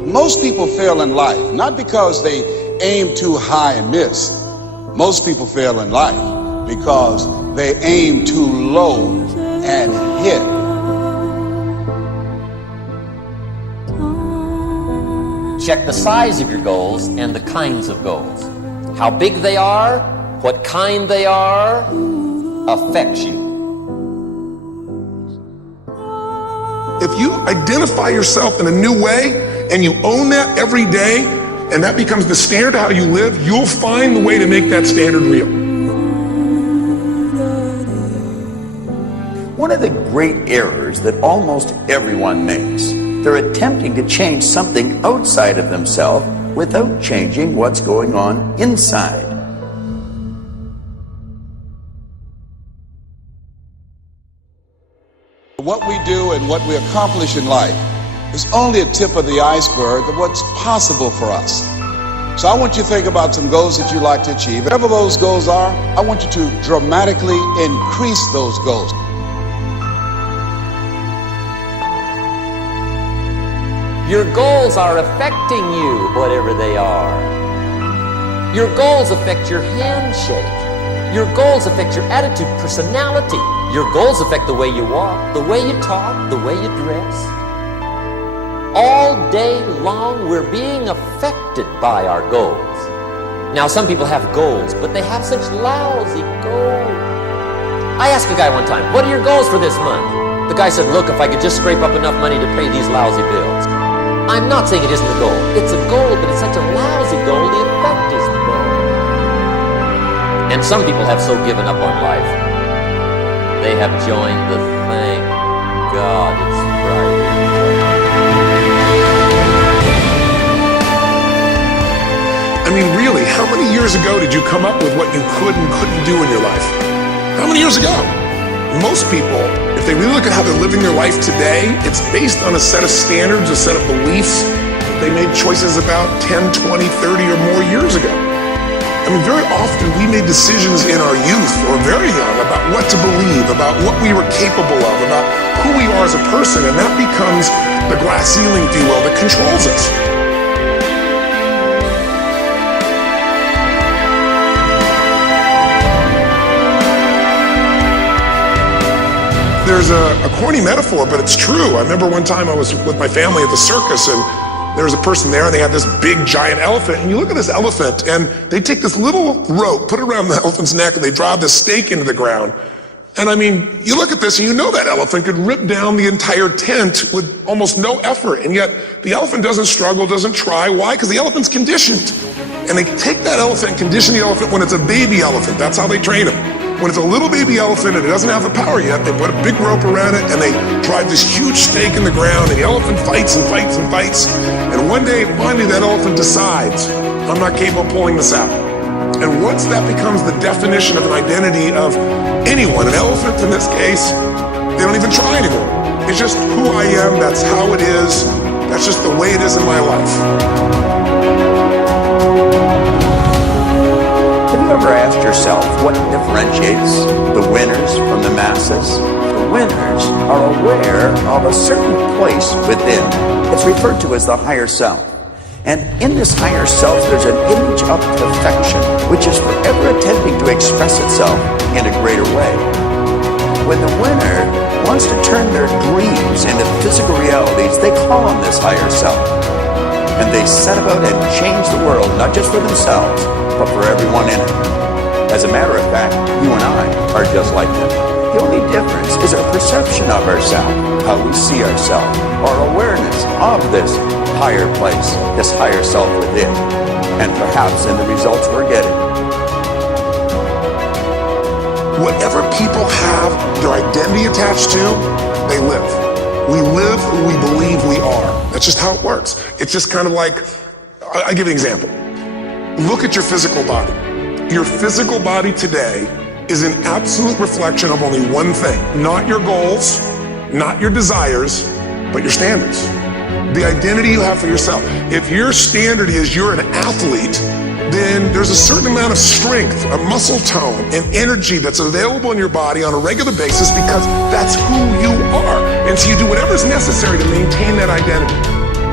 Most people fail in life, not because they aim too high and miss. Most people fail in life because they aim too low and hit. Check the size of your goals and the kinds of goals. How big they are, what kind they are, affects you. If you identify yourself in a new way and you own that every day, and that becomes the standard of how you live, you'll find the way to make that standard real. One of the great errors that almost everyone makes, they're attempting to change something outside of themselves without changing what's going on inside. What we do and what we accomplish in life is only a tip of the iceberg of what's possible for us. So I want you to think about some goals that you'd like to achieve. Whatever those goals are, I want you to dramatically increase those goals. Your goals are affecting you, whatever they are. Your goals affect your handshake. Your goals affect your attitude, personality. Your goals affect the way you walk, the way you talk, the way you dress. All day long, we're being affected by our goals. Now, some people have goals, but they have such lousy goals. I asked a guy one time, what are your goals for this month? The guy said, look, if I could just scrape up enough money to pay these lousy bills. I'm not saying it isn't a goal. It's a goal, but it's such a lousy goal, the effect is bad. And some people have so given up on life, they have joined the thank God it's Friday. I mean, really, how many years ago did you come up with what you could and couldn't do in your life? How many years ago? Most people, if they really look at how they're living their life today, it's based on a set of standards, a set of beliefs that they made choices about 10, 20, 30 or more years ago. I mean, very often we made decisions in our youth or very young about what to believe, about what we were capable of, about who we are as a person, and that becomes the glass ceiling, if you will, that controls us. There's a corny metaphor, but it's true. I remember one time I was with my family at the circus, and there was a person there, and they had this big, giant elephant. And you look at this elephant, and they take this little rope, put it around the elephant's neck, and they drive this stake into the ground. And I mean, you look at this, and you know that elephant could rip down the entire tent with almost no effort. And yet, the elephant doesn't struggle, doesn't try. Why? Because the elephant's conditioned. And they take that elephant and condition the elephant when it's a baby elephant. That's how they train him. When it's a little baby elephant and it doesn't have the power yet, they put a big rope around it and they drive this huge stake in the ground, and the elephant fights and fights and fights. And one day, finally, that elephant decides, I'm not capable of pulling this out. And once that becomes the definition of an identity of anyone, an elephant in this case, they don't even try anymore. It's just who I am, that's how it is, that's just the way it is in my life. Have you ever asked yourself what differentiates the winners from the masses? The winners are aware of a certain place within. It's referred to as the higher self. And in this higher self, there's an image of perfection, which is forever attempting to express itself in a greater way. When the winner wants to turn their dreams into physical realities, they call on this higher self. And they set about and change the world, not just for themselves, but for everyone in it. As a matter of fact, you and I are just like them. The only difference is our perception of ourselves, how we see ourselves, our awareness of this higher place, this higher self within, and perhaps in the results we're getting. Whatever people have their identity attached to, they live. We live who we believe we are. That's just how it works. It's just kind of like, I'll give you an example. Look at your physical body. Your physical body today is an absolute reflection of only one thing. Not your goals, not your desires, but your standards. The identity you have for yourself. If your standard is you're an athlete, then there's a certain amount of strength, a muscle tone, and energy that's available in your body on a regular basis because that's who you are. And so you do whatever's necessary to maintain that identity.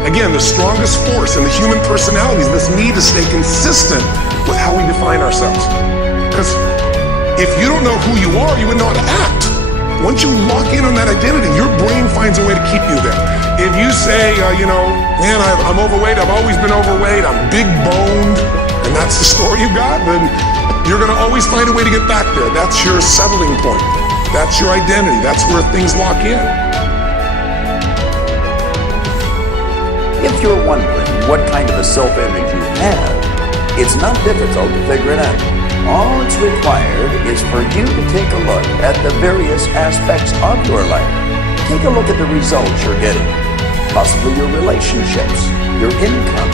Again, the strongest force in the human personality is this need to stay consistent with how we define ourselves. Because if you don't know who you are, you wouldn't know how to act. Once you lock in on that identity, your brain finds a way to keep you there. If you say, man, I'm overweight, I've always been overweight, I'm big boned, and that's the story you got, then you're gonna always find a way to get back there. That's your settling point. That's your identity. That's where things lock in. If you're wondering what kind of a self-image you have, it's not difficult to figure it out. All it's required is for you to take a look at the various aspects of your life. Take a look at the results you're getting, possibly your relationships, your income,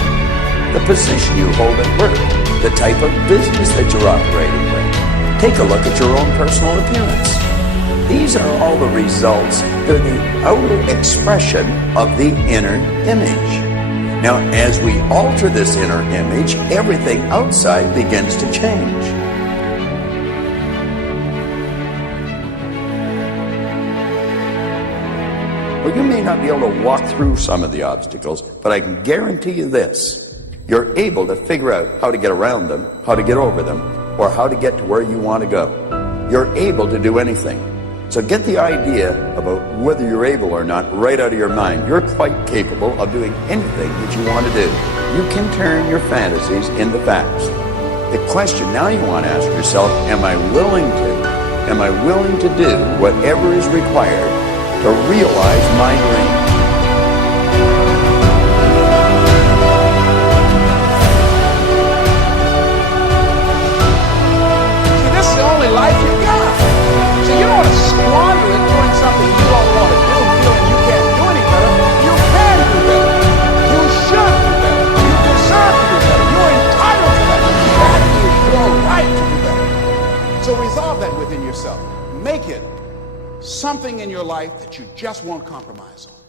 the position you hold at work, the type of business that you're operating with. Take a look at your own personal appearance. These are all the results. They're the outer expression of the inner image. Now, as we alter this inner image, everything outside begins to change. Well, you may not be able to walk through some of the obstacles, but I can guarantee you this. You're able to figure out how to get around them, how to get over them, or how to get to where you want to go. You're able to do anything. So get the idea about whether you're able or not right out of your mind. You're quite capable of doing anything that you want to do. You can turn your fantasies into facts. The question now you want to ask yourself, am I willing to do whatever is required to realize my dream? See, this is the only life you got. So you don't want to squander it doing something you don't want to do, feeling you can't do any better. You can do better. You should do better. You deserve to do better. You're entitled to that. That is your right to do better. So resolve that within yourself. Make it something in your life that you just won't compromise on.